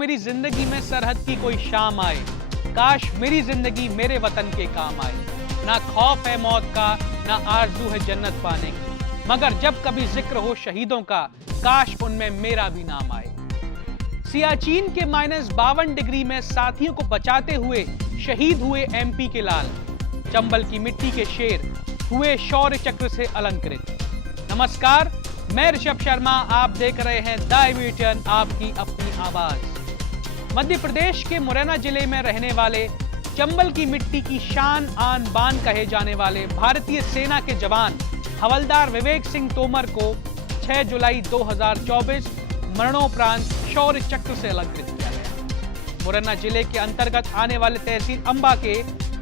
मेरी जिंदगी में सरहद की कोई शाम आए, काश मेरी जिंदगी मेरे वतन के काम आए। ना खौफ है मौत का, ना आरज़ू है जन्नत पाने की, मगर जब कभी जिक्र हो शहीदों का, काश उनमें मेरा भी नाम आए। सियाचिन के -52 डिग्री में साथियों को बचाते हुए शहीद हुए एमपी के लाल, चंबल की मिट्टी के शेर हुए शौर्य चक्र से अलंकृत। नमस्कार, मैं ऋषभ शर्मा, आप देख रहे हैं द एविएशन, आपकी अपनी आवाज। मध्य प्रदेश के मुरैना जिले में रहने वाले, चंबल की मिट्टी की शान आन बान कहे जाने वाले भारतीय सेना के जवान हवलदार विवेक सिंह तोमर को 6 जुलाई 2024 मरणोपरांत शौर्य चक्र से अलंकृत किया गया। मुरैना जिले के अंतर्गत आने वाले तहसील अंबा के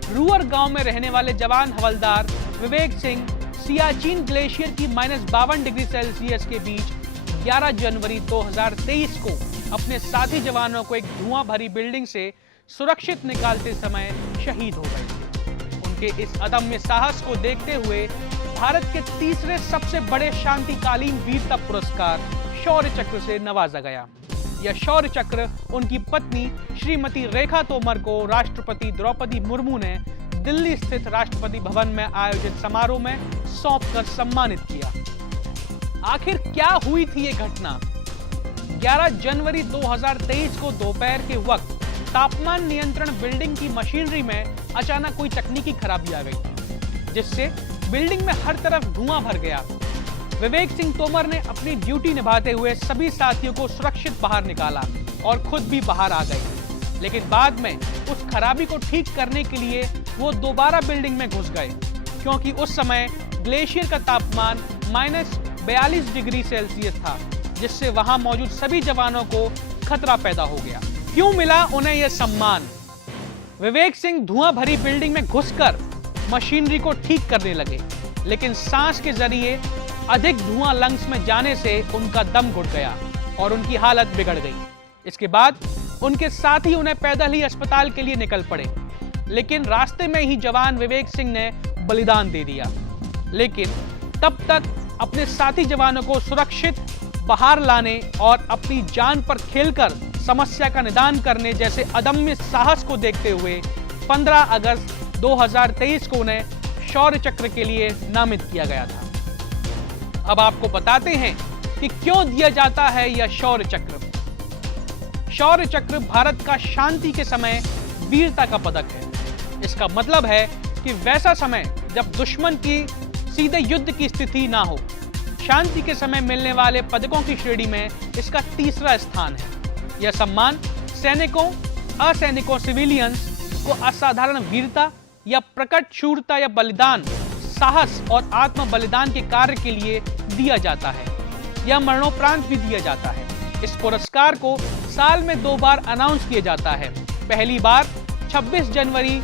रुअर गांव में रहने वाले जवान हवलदार विवेक सिंह सियाचिन ग्लेशियर की -52 डिग्री सेल्सियस के बीच 11 जनवरी 2023 को अपने साथी जवानों को एक धुआं भरी बिल्डिंग से सुरक्षित निकालते समय शहीद हो गए। उनके इस अदम्य साहस को देखते हुए भारत के तीसरे सबसे बड़े शांतिकालीन वीरता पुरस्कार शौर्य चक्र से नवाजा गया। यह शौर्य चक्र उनकी पत्नी श्रीमती रेखा तोमर को राष्ट्रपति द्रौपदी मुर्मू ने दिल्ली स्थित राष्ट्रपति भवन में आयोजित समारोह में सौंपकर सम्मानित किया। आखिर क्या हुई थी ये घटना? 11 जनवरी 2023 को दोपहर के वक्त तापमान नियंत्रण बिल्डिंग की मशीनरी में अचानक कोई तकनीकी खराबी आ गई, जिससे बिल्डिंग में हर तरफ धुआं भर गया। विवेक सिंह तोमर ने अपनी ड्यूटी निभाते हुए सभी साथियों को सुरक्षित बाहर निकाला और खुद भी बाहर आ गए, लेकिन बाद में उस खराबी को ठीक करने के लिए वो दोबारा बिल्डिंग में घुस गए, क्योंकि उस समय ग्लेशियर का तापमान -42 डिग्री सेल्सियस था, जिससे वहां मौजूद सभी जवानों को खतरा पैदा हो गया। क्यों मिला उन्हें यह सम्मान? विवेक सिंह धुआं भरी बिल्डिंग में घुसकर मशीनरी को ठीक करने लगे, लेकिन सांस के जरिए अधिक धुआं लंग्स में जाने से उनका दम घुट गया और उनकी हालत बिगड़ गई। इसके बाद उनके साथी उन्हें पैदल ही अस्पताल के लिए निकल पड़े, लेकिन रास्ते में ही जवान विवेक सिंह ने बलिदान दे दिया। लेकिन तब तक अपने साथी जवानों को सुरक्षित बाहर लाने और अपनी जान पर खेलकर समस्या का निदान करने जैसे अदम्य साहस को देखते हुए 15 अगस्त 2023 को उन्हें शौर्य चक्र के लिए नामित किया गया था। अब आपको बताते हैं कि क्यों दिया जाता है यह शौर्य चक्र। शौर्य चक्र भारत का शांति के समय वीरता का पदक है। इसका मतलब है कि वैसा समय जब दुश्मन की सीधे युद्ध की स्थिति ना हो। शांति के समय मिलने वाले पदकों की श्रेणी में इसका तीसरा स्थान है। यह सम्मान सैनिकों, असैनिकों, सिविलियंस को असाधारण वीरता या प्रकट शूरता या बलिदान, साहस और आत्म बलिदान के कार्य के लिए दिया जाता है। यह मरणोपरांत भी दिया जाता है। इस पुरस्कार को साल में 2 बार अनाउंस किया जाता है। पहली बार 26 जनवरी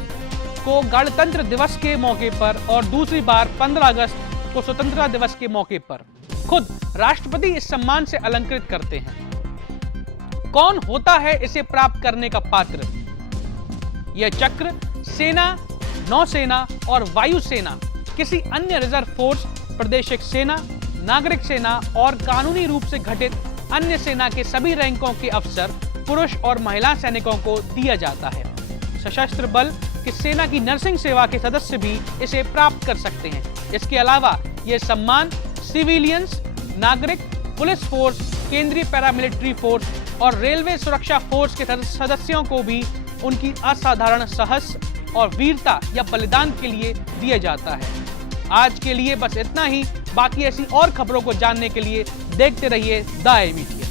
को गणतंत्र दिवस के मौके पर और दूसरी बार 15 अगस्त को स्वतंत्रता दिवस के मौके पर। खुद राष्ट्रपति इस सम्मान से अलंकृत करते हैं। कौन होता है इसे प्राप्त करने का पात्र? यह चक्र सेना, नौसेना और वायुसेना, किसी अन्य रिजर्व फोर्स, प्रादेशिक सेना, नागरिक सेना और कानूनी रूप से गठित अन्य सेना के सभी रैंकों के अफसर, पुरुष और महिला सैनिकों को दिया जाता है। सशस्त्र बल की सेना की नर्सिंग सेवा के सदस्य भी इसे प्राप्त कर सकते हैं। इसके अलावा यह सम्मान सिविलियंस, नागरिक, पुलिस फोर्स, केंद्रीय पैरामिलिट्री फोर्स और रेलवे सुरक्षा फोर्स के सदस्यों को भी उनकी असाधारण साहस और वीरता या बलिदान के लिए दिया जाता है। आज के लिए बस इतना ही। बाकी ऐसी और खबरों को जानने के लिए देखते रहिए द एविएशन।